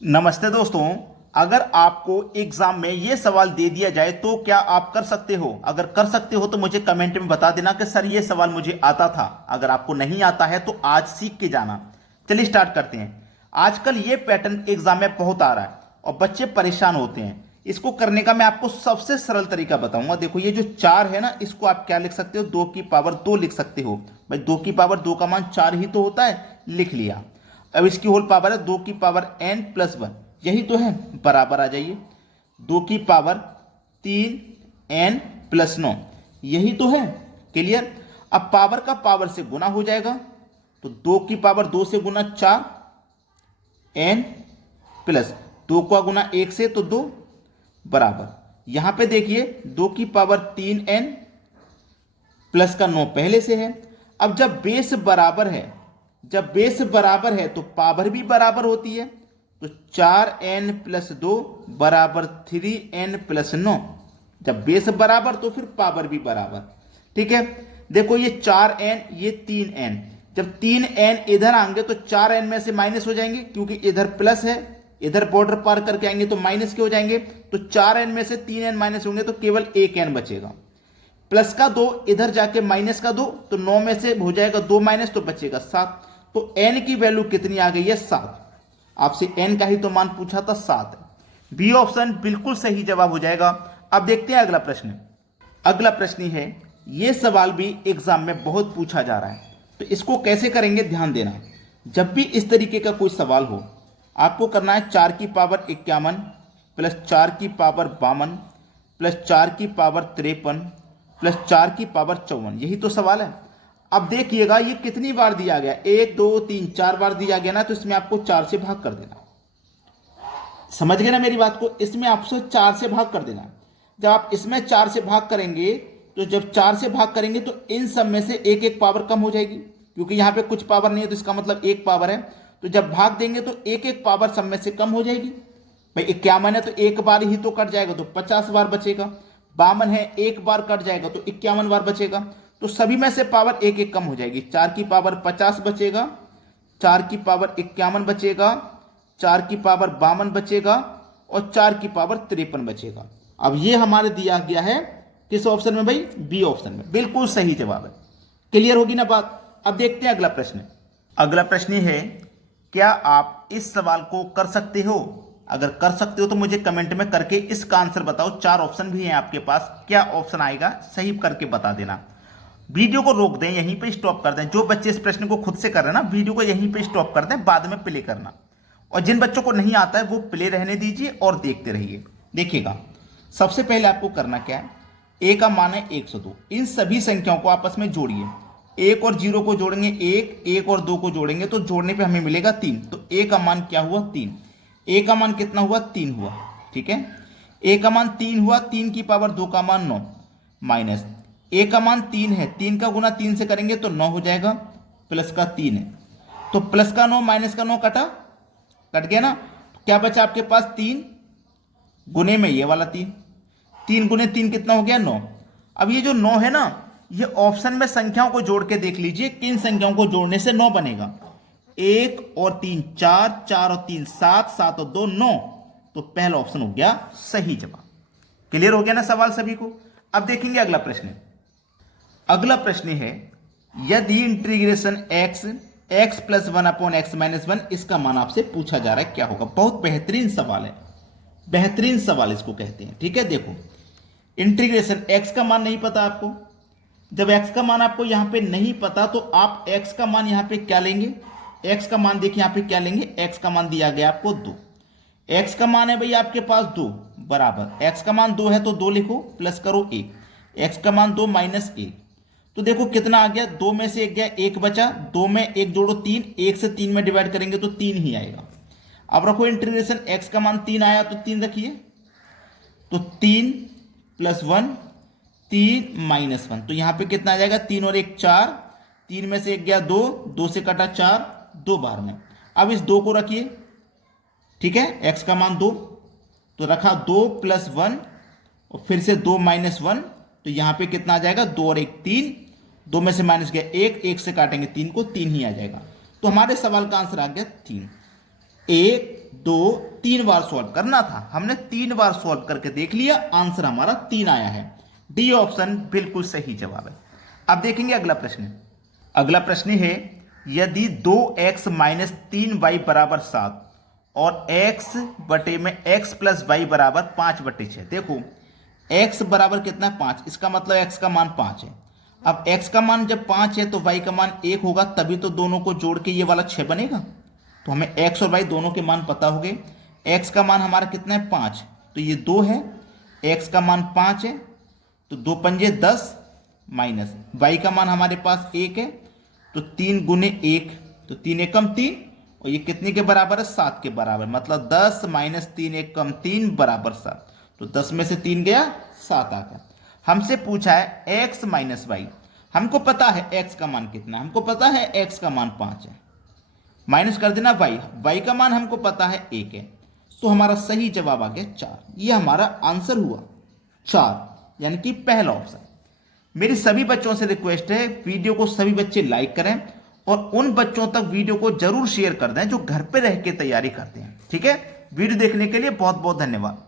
नमस्ते दोस्तों। अगर आपको एग्जाम में ये सवाल दे दिया जाए तो क्या आप कर सकते हो? अगर कर सकते हो तो मुझे कमेंट में बता देना कि सर ये सवाल मुझे आता था। अगर आपको नहीं आता है तो आज सीख के जाना। चलिए स्टार्ट करते हैं। आजकल ये पैटर्न एग्जाम में बहुत आ रहा है और बच्चे परेशान होते हैं। इसको करने का मैं आपको सबसे सरल तरीका बताऊंगा। देखो ये जो 4 है ना, इसको आप क्या लिख सकते हो? 2 की पावर 2 लिख सकते हो। भाई 2 की पावर 2 का मान 4 ही तो होता है, लिख लिया। अब इसकी होल पावर है 2 की पावर n प्लस 1, यही तो है। बराबर आ जाइए 2 की पावर 3n प्लस 9, यही तो है। क्लियर। अब पावर का पावर से गुना हो जाएगा तो 2 की पावर 2 से गुना 4 n प्लस 2 का गुना 1 से तो 2 बराबर। यहां पे देखिए 2 की पावर 3n प्लस का 9 पहले से है। अब जब बेस बराबर है, जब बेस बराबर है तो पावर भी बराबर होती है। तो 4n प्लस 2 बराबर 3n प्लस 9। जब बेस बराबर तो फिर पावर भी बराबर। ठीक है। देखो ये 4n ये 3n, जब 3n इधर आएंगे तो 4n में से माइनस हो जाएंगे, क्योंकि इधर प्लस है, इधर बॉर्डर पार करके आएंगे तो माइनस के हो जाएंगे। तो 4n में से 3n माइनस होंगे तो केवल 1n बचेगा। प्लस का 2 इधर जाके माइनस का 2, तो 9 में से हो जाएगा 2 माइनस तो बचेगा 7। तो n की वैल्यू कितनी आ गई है? 7। आपसे n का ही तो मान पूछा था, 7 है। बी ऑप्शन बिल्कुल सही जवाब हो जाएगा। अब देखते हैं अगला प्रश्न। अगला प्रश्न है, यह सवाल भी एग्जाम में बहुत पूछा जा रहा है, तो इसको कैसे करेंगे ध्यान देना। जब भी इस तरीके का कोई सवाल हो, आपको करना है 4 की पावर 51 प्लस 4 की पावर 52 प्लस 4 की पावर 53 प्लस 4 की पावर 54, यही तो सवाल है। अब देखिएगा ये कितनी बार दिया गया, 1 2 3 4 बार दिया गया ना, तो इसमें आपको 4 से भाग कर देना। समझ गए ना मेरी बात को? इसमें आपसे 4 से भाग कर देना। जब आप इसमें 4 से भाग करेंगे तो जब 4 से भाग करेंगे तो इन सब में से एक एक पावर कम हो जाएगी, क्योंकि यहां पे कुछ पावर नहीं है तो इसका मतलब एक पावर है। तो जब भाग देंगे तो एक एक पावर सब में से कम हो जाएगी। भाई 51 है तो एक बार ही तो कट जाएगा, तो 50 बार बचेगा। 52 है एक बार कट जाएगा तो 51 बार बचेगा। तो सभी में से पावर एक एक कम हो जाएगी। 4 की पावर 50 बचेगा, 4 की पावर 51 बचेगा, 4 की पावर 52 बचेगा और 4 की पावर 53 बचेगा। अब ये हमारे दिया गया है किस ऑप्शन में भाई? बी ऑप्शन में। बिल्कुल सही जवाब है। क्लियर होगी ना बात? अब देखते हैं अगला प्रश्न। अगला प्रश्न है, क्या आप इस सवाल को कर सकते हो? अगर कर सकते हो तो मुझे कमेंट में करके इसका आंसर बताओ। 4 ऑप्शन भी हैं आपके पास, क्या ऑप्शन आएगा सही करके बता देना। वीडियो को रोक दें, यहीं पे स्टॉप कर दें। जो बच्चे इस प्रश्न को खुद से कर रहे हैं ना, वीडियो को यहीं पे स्टॉप कर दें, बाद में प्ले करना। और जिन बच्चों को नहीं आता है वो प्ले रहने दीजिए और देखते रहिए। देखिएगा सबसे पहले आपको करना क्या है, ए का मान है 102। इन सभी संख्याओं को आपस में जोड़िए। 1 और 0 को जोड़ेंगे 1, 1 और 2 को जोड़ेंगे तो जोड़ने पे हमें मिलेगा 3। तो ए का मान क्या हुआ? 3। ए का मान कितना हुआ? 3 हुआ। ठीक है, ए का मान 3 हुआ। 3 की पावर 2 का मान 9 माइनस ए का मान 3 है, 3 का गुना 3 से करेंगे तो 9 हो जाएगा, प्लस का 3 है। तो प्लस का 9 माइनस का 9 कटा, कट गया ना। तो क्या बचा आपके पास? 3 गुने में ये वाला 3, 3 गुने 3 कितना हो गया? 9। अब ये जो 9 है ना, ये ऑप्शन में संख्याओं को जोड़ के देख लीजिए, किन संख्याओं को जोड़ने से 9 बनेगा। 1 और 3 4, 4 और 3 7, 7 और 2 9। तो पहला ऑप्शन हो गया सही जवाब। क्लियर हो गया ना सवाल सभी को? अब देखेंगे अगला प्रश्न। अगला प्रश्न है, यदि integration x plus 1 upon x minus 1, इसका मान आपसे पूछा जा रहा है, क्या होगा? बहुत बेहतरीन सवाल है, बेहतरीन सवाल इसको कहते हैं। ठीक है, देखो इंटीग्रेशन x का मान नहीं पता आपको। जब x का मान आपको यहां पे नहीं पता तो आप x का मान यहां पे क्या लेंगे? x का मान देखिए यहां पे क्या लेंगे? x का मान दिया गया आपको 2। x का मान है भाई आपके पास 2 बराबर, x का मान 2 है तो 2 लिखो, प्लस करो 1, x का मान 2 माइनस 1। तो देखो कितना आ गया? 2 में से 1 गया, 1 बचा, 2 में 1 जोड़ो 3, 1 से 3 में डिवाइड करेंगे तो 3 ही आएगा। अब रखो इंटीग्रेशन, x का मान 3 आया तो 3 रखिए, तो 3 प्लस 1 3 माइनस 1, तो यहां पे कितना आ जाएगा? 3 और 1 4, 3 में से 1 गया 2, 2 से कटा 4, 2 बार में। अब इस 2 को रखिए, ठीक है, x का मान 2, तो रखा 2 प्लस 1 और फिर से 2 माइनस 1, तो यहां पे कितना आ जाएगा? 2 और 1 3, 2 में से माइनस गया 1, 1 से काटेंगे 3 को, 3 ही आ जाएगा। तो हमारे सवाल का आंसर आ गया 3। 1 2 3 बार सॉल्व करना था, हमने 3 बार सॉल्व करके देख लिया, आंसर हमारा 3 आया है। डी ऑप्शन बिल्कुल सही जवाब है। अब देखेंगे अगला प्रश्न। अगला प्रश्न है यदि 2x माइनस 3y बराबर 7 और x बटे में x प्लस वाई बराबर 5/6। देखो x बराबर कितना है 5, इसका मतलब x का मान 5 है। अब x का मान जब 5 है तो y का मान 1 होगा, तभी तो दोनों को जोड़ के ये वाला 6 बनेगा। तो हमें x और y दोनों के मान पता हो गए। x का मान हमारा कितना है 5, तो ये 2 है, x का मान 5 है तो 2 पंजे 10 माइनस y का मान हमारे पास 1 है तो 3 गुने 1 तो 3 एकम 3 और ये कितने के बराबर है 7 के बराबर, मतलब 10 माइनस 3 एकम 3 बराबर 7। तो 10 में से 3 गया 7 आ गया। हमसे पूछा है x माइनस वाई, हमको पता है x का मान कितना, हमको पता है x का मान 5 है, माइनस कर देना y का मान हमको पता है 1 है, तो हमारा सही जवाब आ गया 4। ये हमारा आंसर हुआ 4, यानी कि पहला ऑप्शन। मेरी सभी बच्चों से रिक्वेस्ट है वीडियो को सभी बच्चे लाइक करें और उन बच्चों तक वीडियो को जरूर शेयर कर दें जो घर पे रह के तैयारी करते हैं। ठीक है, वीडियो देखने के लिए बहुत बहुत धन्यवाद।